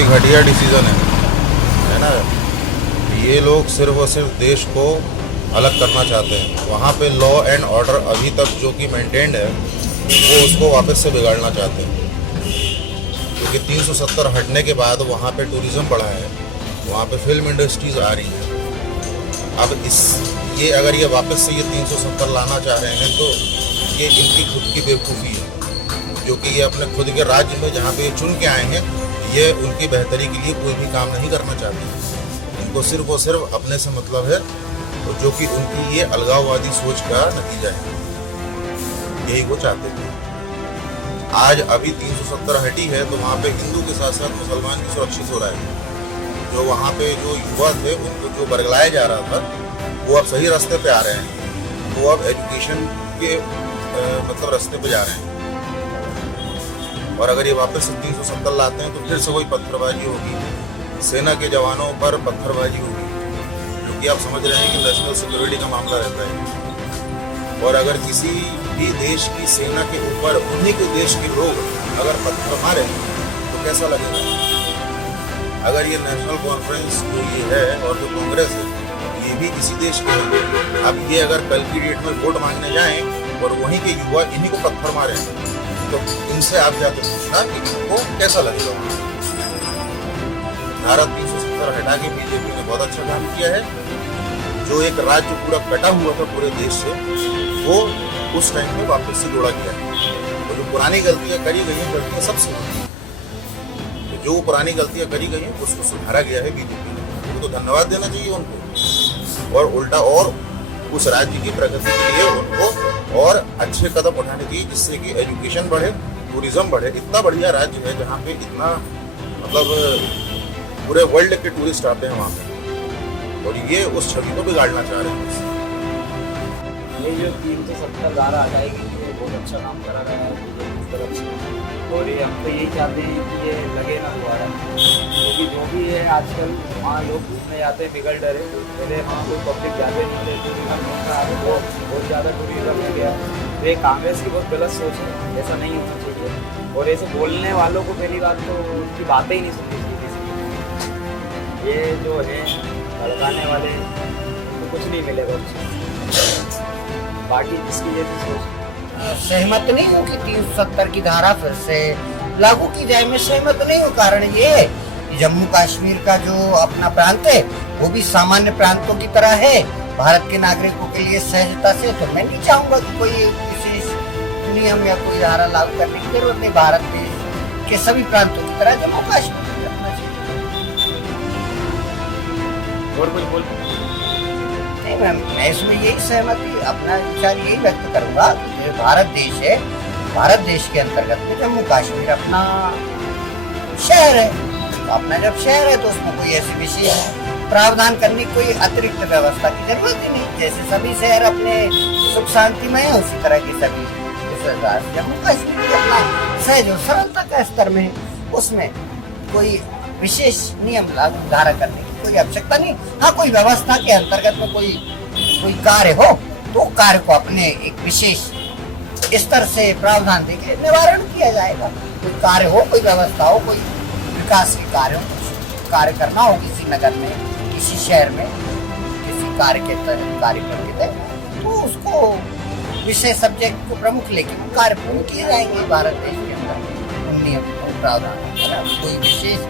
ही घटिया डिसीजन है ना। ये लोग सिर्फ और सिर्फ देश को अलग करना चाहते हैं। वहाँ पे लॉ एंड ऑर्डर अभी तक जो कि मेंटेन्ड है वो उसको वापस से बिगाड़ना चाहते हैं, क्योंकि 370 हटने के बाद वहाँ पे टूरिज़्म बढ़ा है, वहाँ पे फिल्म इंडस्ट्रीज आ रही है। अब ये अगर ये वापस से ये 370 लाना चाह रहे हैं तो ये इनकी खुद की बेवकूफ़ी है, जो कि ये अपने खुद के राज्य में जहाँ पे ये चुन के आए हैं, ये उनकी बेहतरी के लिए कोई भी काम नहीं करना चाहते। इनको सिर्फ और सिर्फ अपने से मतलब है, तो जो कि उनकी ये अलगाववादी सोच का नतीजा है, यही वो चाहते थे। आज अभी 370 हटी है तो वहाँ पे हिंदू के साथ साथ मुसलमान भी सुरक्षित हो रहा है। जो वहाँ पे जो युवा थे उनको जो बरगलाया जा रहा था वो अब सही रास्ते पे आ रहे हैं, वो अब एजुकेशन के मतलब रास्ते पे जा रहे हैं। और अगर ये वापस से 370 लाते हैं तो फिर से वही पत्थरबाजी होगी, सेना के जवानों पर पत्थरबाजी होगी, जो कि आप समझ रहे हैं कि नेशनल सिक्योरिटी का मामला रहता है। और अगर किसी भी देश की सेना के ऊपर उन्हीं के देश के लोग अगर पत्थर मारे तो कैसा लगेगा। अगर ये नेशनल कॉन्फ्रेंस जो ये है और जो कांग्रेस है ये भी इसी देश के हैं, अब ये अगर कल की डेट में वोट मांगने जाएं और वहीं के युवा इन्हीं को पत्थर मारे तो इनसे आप जाते पूछना कि इनको कैसा लगेगा। धारा 370 हटा के बीजेपी ने बहुत अच्छा काम किया है। जो एक राज्य पूरा कटा हुआ था पूरे देश से, वो उस टाइम में वापस से जोड़ा गया है। तो जो पुरानी गलतियां करी गई हैं, गलतियां सब सुधारी, तो जो पुरानी गलतियां करी गई हैं उसको सुधारा गया है बीजेपी ने, उनको तो धन्यवाद देना चाहिए उनको। और उल्टा और उस राज्य की प्रगति के लिए उनको और अच्छे कदम उठाने चाहिए, जिससे कि एजुकेशन बढ़े, टूरिज्म बढ़े। इतना बढ़िया राज्य है जहाँ पे इतना मतलब पूरे वर्ल्ड के टूरिस्ट आते हैं वहाँ पे, और ये उस छवि को बिगाड़ना चाह रहे हैं। ये जो 370 धारा हटाएगी ये बहुत अच्छा काम करा रहा है बीजेपी की तरफ से, और ये हम तो यही चाहते हैं कि ये लगे ना दोबारा, क्योंकि जो भी है आजकल वहाँ लोग घूमने जाते हैं बिगड़ डरे। पहले वहाँ कोई पब्लिक जाते नहीं थे, टूरिज्म होता है, वो बहुत ज़्यादा टूरिज्म हो गया। तो ये कांग्रेस की बहुत गलत सोच है, ऐसा नहीं होना चाहिए। और ऐसे बोलने वालों को पहली बात तो उनकी बातें ही नहीं सुननी चाहिए किसी। ये जो है भड़काने वाले तो कुछ नहीं मिलेगा उससे। बाकी जिसकी ये सोच सहमत नहीं हूँ कि 370 की धारा फिर से लागू की जाए। मैं सहमत नहीं हूँ। कारण ये है कि जम्मू कश्मीर का जो अपना प्रांत है वो भी सामान्य प्रांतों की तरह है भारत के नागरिकों के लिए सहजता से। तो मैं नहीं चाहूंगा कि कोई विशेष नियम या कोई धारा लागू करने की जरूरत नहीं। भारत के सभी प्रांतों की तरह जम्मू कश्मीर में रखना चाहिए। और कुछ बोल मैं इसमें यही सहमति अपना विचार यही व्यक्त करूंगा कि भारत देश है, भारत देश के अंतर्गत में जम्मू कश्मीर अपना शहर है। तो अपना जब शहर है तो उसमें कोई ऐसी विशेष प्रावधान करने की कोई अतिरिक्त व्यवस्था की जरूरत ही नहीं। जैसे सभी शहर अपने सुख शांति में है उसी तरह की सभी जम्मू कश्मीर भी अपना सहज और सरलता का स्तर में, उसमें कोई विशेष नियम लागू धारा करने की कोई आवश्यकता नहीं। हाँ, कोई व्यवस्था के अंतर्गत में कोई कार्य हो तो कार्य को अपने एक विशेष स्तर से प्रावधान देके निवारण किया जाएगा। कोई कार्य हो, कोई व्यवस्था हो, कोई विकास के कार्य करना हो किसी नगर में, किसी शहर में, किसी कार्य करके तय, तो उसको विषय सब्जेक्ट को प्रमुख लेके कार्य पूर्ण किए जाएंगे भारत देश के अंदर नियम प्रावधान। कोई विशेष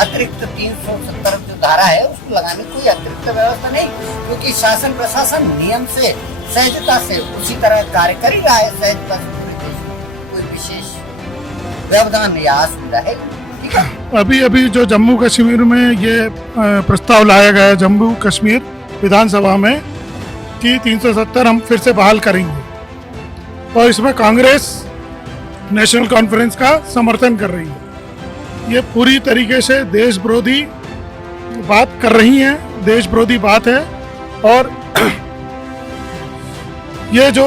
अतिरिक्त 370 जो धारा है उसको लगाने की कोई अतिरिक्त व्यवस्था नहीं, क्योंकि शासन प्रशासन नियम से सहजता से उसी तरह कार्य कर ही रहा है। सहजता से पूरे देश में कोई विशेष व्यवधान या असुविधा है। ठीक है, अभी जो जम्मू कश्मीर में ये प्रस्ताव लाया गया है जम्मू कश्मीर विधानसभा में कि 370 हम फिर से बहाल करेंगे, और इसमें कांग्रेस नेशनल कॉन्फ्रेंस का समर्थन कर रही है। ये पूरी तरीके से देश विरोधी बात कर रही हैं, देश विरोधी बात है। और ये जो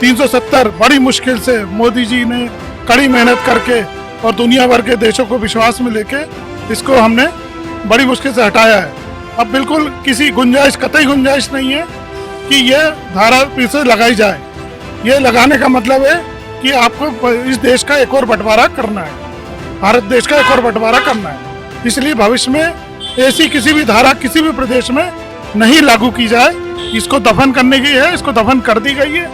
370 बड़ी मुश्किल से मोदी जी ने कड़ी मेहनत करके और दुनिया भर के देशों को विश्वास में लेके इसको हमने बड़ी मुश्किल से हटाया है। अब बिल्कुल किसी गुंजाइश, कतई गुंजाइश नहीं है कि ये धारा फिर से लगाई जाए। ये लगाने का मतलब है कि आपको इस देश का एक और बंटवारा करना है। भारत देश का एक और बंटवारा करना है। इसलिए भविष्य में ऐसी किसी भी धारा किसी भी प्रदेश में नहीं लागू की जाए। इसको दफन करने की है, इसको दफन कर दी गई है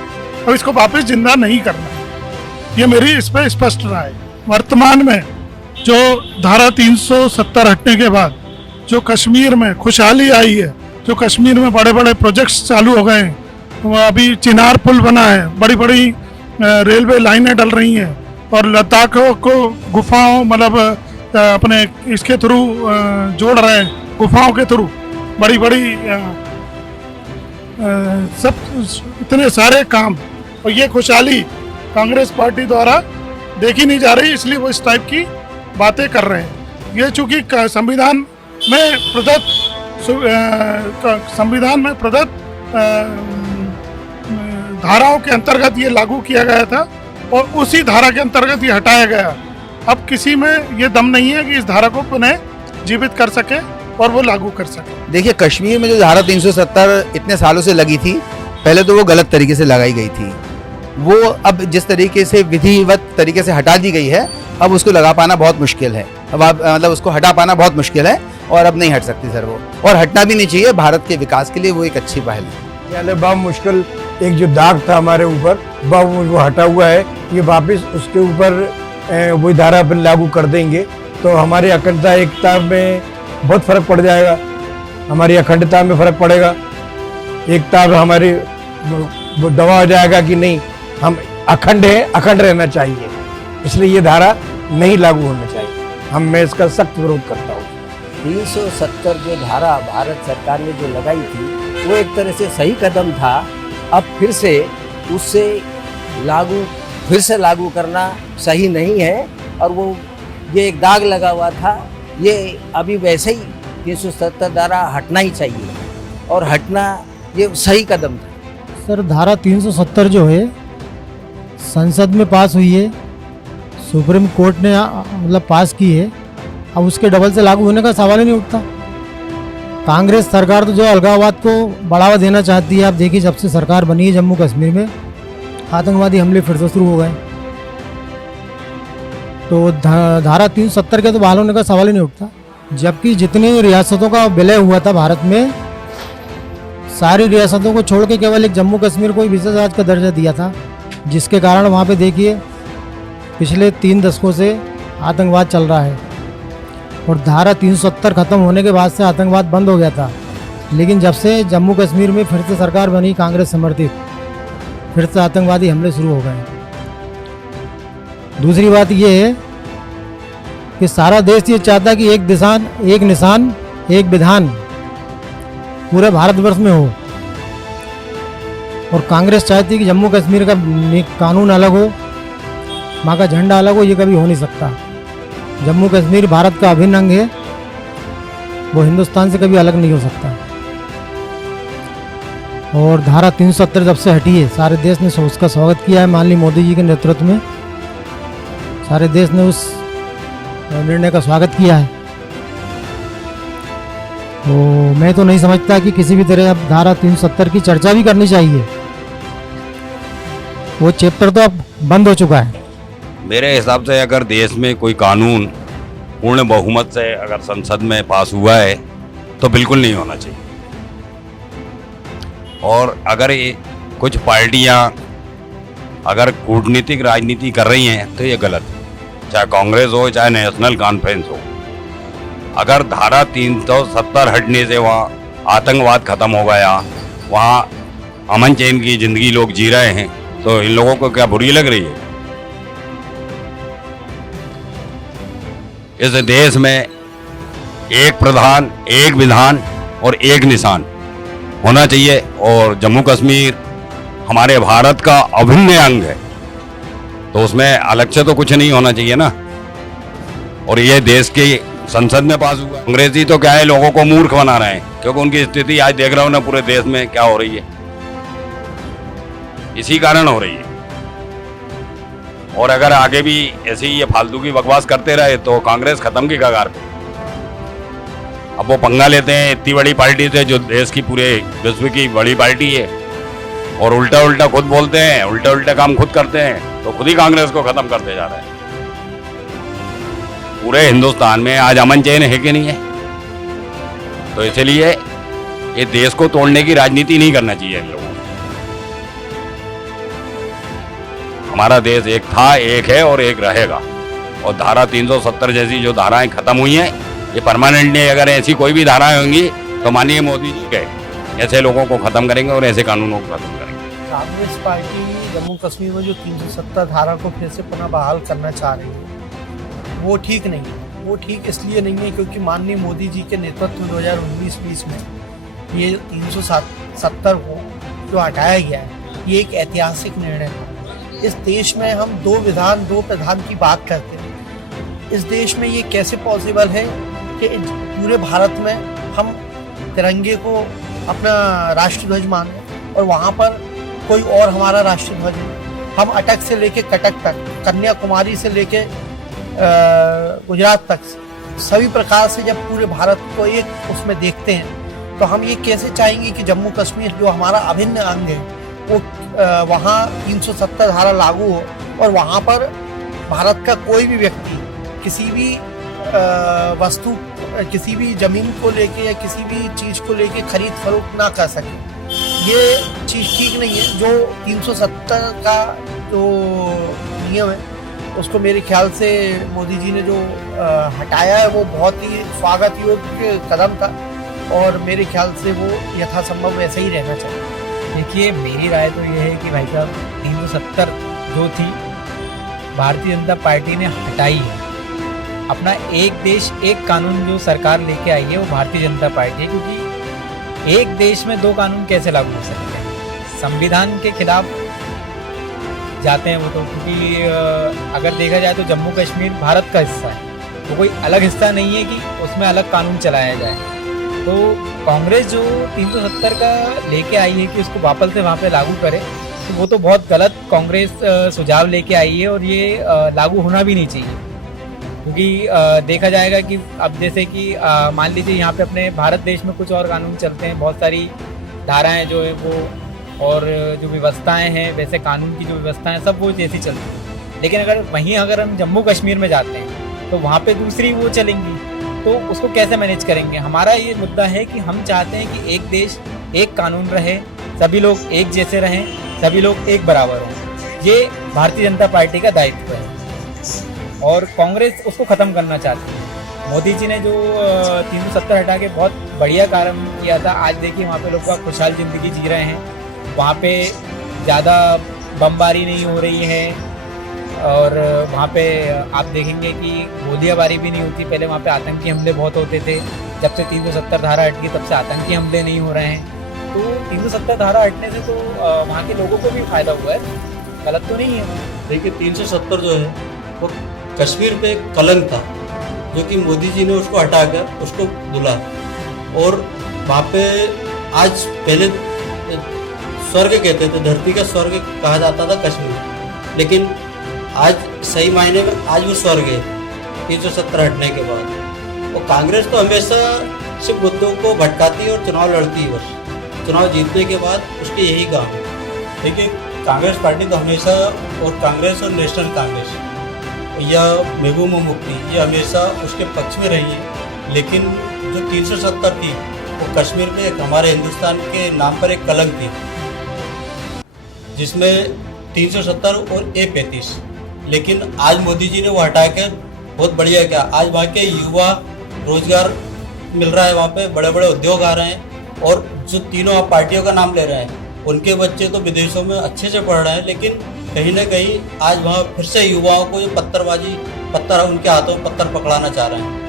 और इसको वापस जिंदा नहीं करना है। ये मेरी इस पर स्पष्ट राय है। वर्तमान में जो धारा 370 हटने के बाद जो कश्मीर में खुशहाली आई है, जो कश्मीर में बड़े बड़े प्रोजेक्ट्स चालू हो गए हैं, वो अभी चिनार पुल बना है, बड़ी बड़ी रेलवे लाइनें डल रही हैं और लद्दाख को गुफाओं मतलब अपने इसके थ्रू जोड़ रहे हैं, गुफाओं के थ्रू बड़ी बड़ी सब इतने सारे काम। और ये खुशहाली कांग्रेस पार्टी द्वारा देखी नहीं जा रही, इसलिए वो इस टाइप की बातें कर रहे हैं। ये चूंकि संविधान में प्रदत्त धाराओं के अंतर्गत ये लागू किया गया था और उसी धारा के अंतर्गत ये हटाया गया। अब किसी में ये दम नहीं है कि इस धारा को पुनः जीवित कर सके और वो लागू कर सके। देखिए, कश्मीर में जो धारा 370 इतने सालों से लगी थी, पहले तो वो गलत तरीके से लगाई गई थी। वो अब जिस तरीके से विधिवत तरीके से हटा दी गई है, अब उसको लगा पाना बहुत मुश्किल है। अब मतलब उसको हटा पाना बहुत मुश्किल है और अब नहीं हट सकती सर वो, और हटना भी नहीं चाहिए। भारत के विकास के लिए वो एक अच्छी पहल है। पहले बहुत मुश्किल एक जो दाग था हमारे ऊपर वो हटा हुआ है। ये वापस उसके ऊपर वही धारा पर लागू कर देंगे तो हमारी अखंडता एकता में बहुत फर्क पड़ जाएगा। हमारी अखंडता में फर्क पड़ेगा, एकता हमारी वो दवा हो जाएगा कि नहीं हम अखंड है, अखंड रहना चाहिए। इसलिए ये धारा नहीं लागू होना चाहिए। मैं इसका सख्त विरोध करता हूँ। 370 जो धारा भारत सरकार ने जो लगाई थी वो एक तरह से सही कदम था। अब फिर से उससे लागू करना सही नहीं है और वो ये एक दाग लगा हुआ था, ये अभी वैसे ही 370 धारा हटना ही चाहिए और हटना ये सही कदम था। सर, धारा 370 जो है संसद में पास हुई है, सुप्रीम कोर्ट ने मतलब पास की है, अब उसके डबल से लागू होने का सवाल ही नहीं उठता। कांग्रेस सरकार तो जो अलगाववाद को बढ़ावा देना चाहती है। आप देखिए, जब से सरकार बनी है जम्मू कश्मीर में आतंकवादी हमले फिर से शुरू हो गए, तो धारा 370 के तो बहाल होने का सवाल ही नहीं उठता। जबकि जितनी रियासतों का विलय हुआ था भारत में, सारी रियासतों को छोड़ के केवल एक जम्मू कश्मीर को ही विशेष राज्य का दर्जा दिया था, जिसके कारण वहाँ पे देखिए पिछले 3 दशकों से आतंकवाद चल रहा है। और धारा 370 खत्म होने के बाद से आतंकवाद बंद हो गया था, लेकिन जब से जम्मू कश्मीर में फिर से सरकार बनी कांग्रेस समर्थित, फिर से आतंकवादी हमले शुरू हो गए। दूसरी बात ये है कि सारा देश ये चाहता है कि एक निशान एक विधान पूरे भारतवर्ष में हो, और कांग्रेस चाहती है कि जम्मू कश्मीर का कानून अलग हो, वहाँ का झंडा अलग हो। ये कभी हो नहीं सकता। जम्मू कश्मीर भारत का अभिन्न अंग है, वो हिंदुस्तान से कभी अलग नहीं हो सकता। और धारा 370 जब से हटी है, सारे देश ने उसका स्वागत किया है। माननीय मोदी जी के नेतृत्व में सारे देश ने उस निर्णय का स्वागत किया है। तो मैं तो नहीं समझता कि किसी भी तरह अब धारा 370 की चर्चा भी करनी चाहिए। वो चैप्टर तो अब बंद हो चुका है। मेरे हिसाब से अगर देश में कोई कानून पूर्ण बहुमत से अगर संसद में पास हुआ है तो बिल्कुल नहीं होना चाहिए। और अगर ये कुछ पार्टियां अगर कूटनीतिक राजनीति कर रही हैं तो ये गलत है, चाहे कांग्रेस हो चाहे नेशनल कॉन्फ्रेंस हो। अगर धारा 370 हटने से वहाँ आतंकवाद खत्म हो गया, वहाँ अमन चैन की जिंदगी लोग जी रहे हैं, तो इन लोगों को क्या बुरी लग रही है? इस देश में एक प्रधान, एक विधान और एक निशान होना चाहिए, और जम्मू कश्मीर हमारे भारत का अभिन्न अंग है, तो उसमें अलग से तो कुछ नहीं होना चाहिए ना। और ये देश की संसद में पास हुआ। अंग्रेजी तो क्या है, लोगों को मूर्ख बना रहे हैं, क्योंकि उनकी स्थिति आज देख रहा हूं ना पूरे देश में क्या हो रही है, इसी कारण हो रही है। और अगर आगे भी ऐसे ही ये फालतू की बकवास करते रहे तो कांग्रेस खत्म की कगार पे। अब वो पंगा लेते हैं इतनी बड़ी पार्टी से जो देश की पूरे विश्व की बड़ी पार्टी है, और उल्टा खुद बोलते हैं, उल्टा काम खुद करते हैं, तो खुद ही कांग्रेस को खत्म करते जा रहे हैं। पूरे हिंदुस्तान में आज अमन चैन है कि नहीं है? तो इसलिए ये देश को तोड़ने की राजनीति नहीं करना चाहिए इन लोगों को। हमारा देश एक था, एक है और एक रहेगा। और धारा 370 जैसी जो धाराएं खत्म हुई हैं, ये परमानेंट नहीं। अगर ऐसी कोई भी धाराएं होंगी तो माननीय मोदी जी के ऐसे लोगों को खत्म करेंगे और ऐसे कानूनों को खत्म करेंगे। कांग्रेस पार्टी जम्मू कश्मीर में जो 370 धारा को फिर से पुनः बहाल करना चाह रही है, वो ठीक नहीं है। वो ठीक इसलिए नहीं है क्योंकि माननीय मोदी जी के नेतृत्व में 2019-20 में ये 370 को जो हटाया गया है, ये एक ऐतिहासिक निर्णय था। इस देश में हम 2 विधान 2 प्रधान की बात करते हैं। इस देश में ये कैसे पॉसिबल है कि पूरे भारत में हम तिरंगे को अपना राष्ट्रध्वज माने और वहाँ पर कोई और हमारा राष्ट्रध्वज है। हम अटक से लेके कटक तक, कन्याकुमारी से लेके गुजरात तक, सभी प्रकार से जब पूरे भारत को एक उसमें देखते हैं तो हम ये कैसे चाहेंगे कि जम्मू कश्मीर जो हमारा अभिन्न अंग है वो वहाँ 370 धारा लागू हो और वहाँ पर भारत का कोई भी व्यक्ति किसी भी वस्तु, किसी भी जमीन को लेके या किसी भी चीज़ को लेके खरीद फरोख्त ना कर सके। ये चीज़ ठीक नहीं है। जो 370 का जो नियम है उसको मेरे ख्याल से मोदी जी ने जो हटाया है वो बहुत ही स्वागत योग्य कदम था और मेरे ख्याल से वो यथासंभव वैसे ही रहना चाहिए। देखिए, मेरी राय तो ये है कि भाई साहब 370 जो थी भारतीय जनता पार्टी ने हटाई है। अपना एक देश एक कानून जो सरकार लेके आई है वो भारतीय जनता पार्टी है, क्योंकि एक देश में 2 कानून कैसे लागू हो सकते हैं? संविधान के खिलाफ जाते हैं वो तो, क्योंकि अगर देखा जाए तो जम्मू कश्मीर भारत का हिस्सा है, वो कोई अलग हिस्सा नहीं है कि उसमें अलग कानून चलाया जाए। तो कांग्रेस जो 370 का लेके आई है कि उसको वापस से वहाँ पे लागू करे, तो वो तो बहुत गलत कांग्रेस सुझाव लेके आई है और ये लागू होना भी नहीं चाहिए। क्योंकि देखा जाएगा कि अब जैसे कि मान लीजिए यहाँ पे अपने भारत देश में कुछ और कानून चलते हैं, बहुत सारी धाराएं जो है वो और जो व्यवस्थाएं हैं, वैसे कानून की जो व्यवस्थाएं सब वो जैसी चलती हैं। लेकिन अगर हम जम्मू कश्मीर में जाते हैं तो वहाँ पे दूसरी वो चलेंगी, तो उसको कैसे मैनेज करेंगे? हमारा ये मुद्दा है कि हम चाहते हैं कि एक देश एक कानून रहे, सभी लोग एक जैसे रहें, सभी लोग एक बराबर हों। ये भारतीय जनता पार्टी का दायित्व है और कांग्रेस उसको ख़त्म करना चाहती है। मोदी जी ने जो 370 हटा के बहुत बढ़िया काम किया था। आज देखिए वहाँ पे लोग खुशहाल ज़िंदगी जी रहे हैं, वहाँ पे ज़्यादा बमबारी नहीं हो रही है और वहाँ पे आप देखेंगे कि गोलियाबारी भी नहीं होती। पहले वहाँ पे आतंकी हमले बहुत होते थे, जब से 370 धारा हट गई तब से आतंकी हमले नहीं हो रहे हैं। तो 370 धारा हटने से तो वहाँ के लोगों को भी फ़ायदा हुआ है, गलत तो नहीं है। देखिए 370 जो है वो कश्मीर पे एक कलंक था, जो कि मोदी जी ने उसको हटाकर उसको धुला और वहाँ पे आज पहले स्वर्ग कहते थे, धरती का स्वर्ग कहा जाता था कश्मीर, लेकिन आज सही मायने में आज वो स्वर्ग है 370 हटने के बाद। और कांग्रेस तो हमेशा सिर्फ मुद्दों को भटकाती है और चुनाव लड़ती है, बस चुनाव जीतने के बाद उसके यही काम है। देखिए कांग्रेस पार्टी तो हमेशा, और कांग्रेस और नेशनल कांग्रेस या महबूबा मुफ्ती ये हमेशा उसके पक्ष में रही है। लेकिन जो 370 थी वो कश्मीर में एक हमारे हिंदुस्तान के नाम पर एक कलंक थी, जिसमें 370 और A35। लेकिन आज मोदी जी ने वो हटा के बहुत बढ़िया किया। आज वहाँ के युवा रोजगार मिल रहा है, वहाँ पे बड़े बड़े उद्योग आ रहे हैं और जो तीनों पार्टियों का नाम ले रहे हैं उनके बच्चे तो विदेशों में अच्छे से पढ़ रहे हैं, लेकिन कहीं ना कहीं आज वहाँ फिर से युवाओं को ये पत्थर उनके हाथों में पत्थर पकड़ाना चाह रहे हैं।